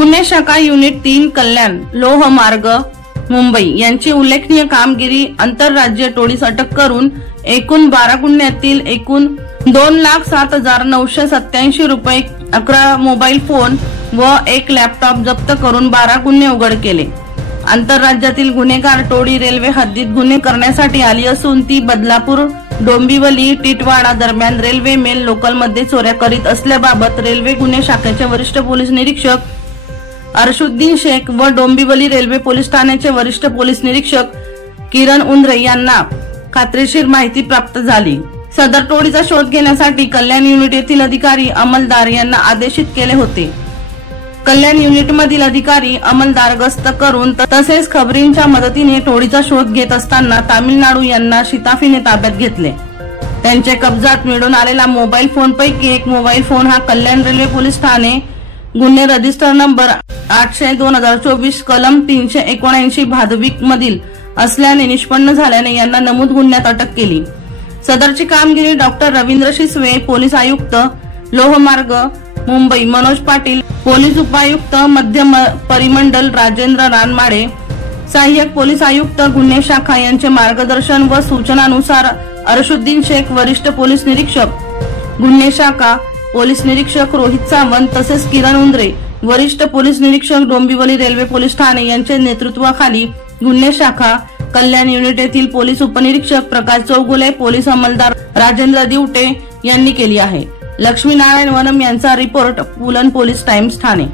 गुन्हे शाखा युनिट 3 कल्याण लोहमार्ग मुंबई यांची उल्लेखनीय कामगिरी आंतरराज्य टोळीस अटक करून एकूण 12 गुन्ह्यातील एकूण 2,07,987 रुपये, 11 मोबाईल फोन व 1 लॅपटॉप जप्त करून 12 गुन्हे उघड केले। आंतरराज्यातील गुन्हेगार टोळी रेल्वे हद्दीत गुन्हे करण्यासाठी आली असून ती बदलापूर डोंबिवली टिटवाळा दरम्यान रेल्वे मेल लोकल मध्ये चोऱ्या करीत असल्याबाबत रेल्वे गुन्हे शाखेचे वरिष्ठ पोलीस निरीक्षक अर्शुद्दीन शेख व डोंबिवली रेल्वे पोलीस ठाण्याचे वरिष्ठ पोलीस निरीक्षक किरण उंद्रे यांना खात्रीशीर माहिती प्राप्त झाली। सदर टोळीचा शोध घेण्यासाठी कल्याण युनिट येथील अधिकारी अंमलदार यांना आदेशित केले होते। कल्याण युनिट मधील अधिकारी अंमलदार गस्त करून तसेच खबरींच्या मदतीने टोळीचा शोध घेत असताना तामिळनाडू यांना शिताफीने ताब्यात घेतले। त्यांच्या कब्जात मिळून आलेला मोबाईल फोन पैकी एक मोबाईल फोन हा कल्याण रेल्वे पोलीस ठाणे गुन्हे रजिस्टर नंबर 800/2024 कलम 379 भादविक मधील असल्याने निष्पन्न झाल्याने यांना नमूद गुन्ह्यात अटक केली। सदरची कामगिरी डॉक्टर रवींद्र शिसवे, पोलीस आयुक्त लोहमार्ग मुंबई मनोज पाटील, पोलीस उपायुक्त मध्य परिमंडल राजेंद्र रानमाडे, सहाय्यक पोलीस आयुक्त गुन्हे शाखा यांचे मार्गदर्शन व सूचनानुसार अर्शुद्दीन शेख, वरिष्ठ पोलीस निरीक्षक गुन्हे शाखा पोलीस निरीक्षक रोहित सावंत तसेच किरण उंद्रे, वरिष्ठ पोलीस निरीक्षक डोंबिवली रेल्वे पोलीस ठाणे यांच्या नेतृत्वाखाली गुन्हे शाखा कल्याण युनिट येथील पोलीस उपनिरीक्षक प्रकाश चौगुले, पोलीस अंमलदार राजेंद्र दिवटे यांनी केली आहे। लक्ष्मीनारायण वनम यांचा रिपोर्ट, पुलन पोलीस टाइम्स ठाणे।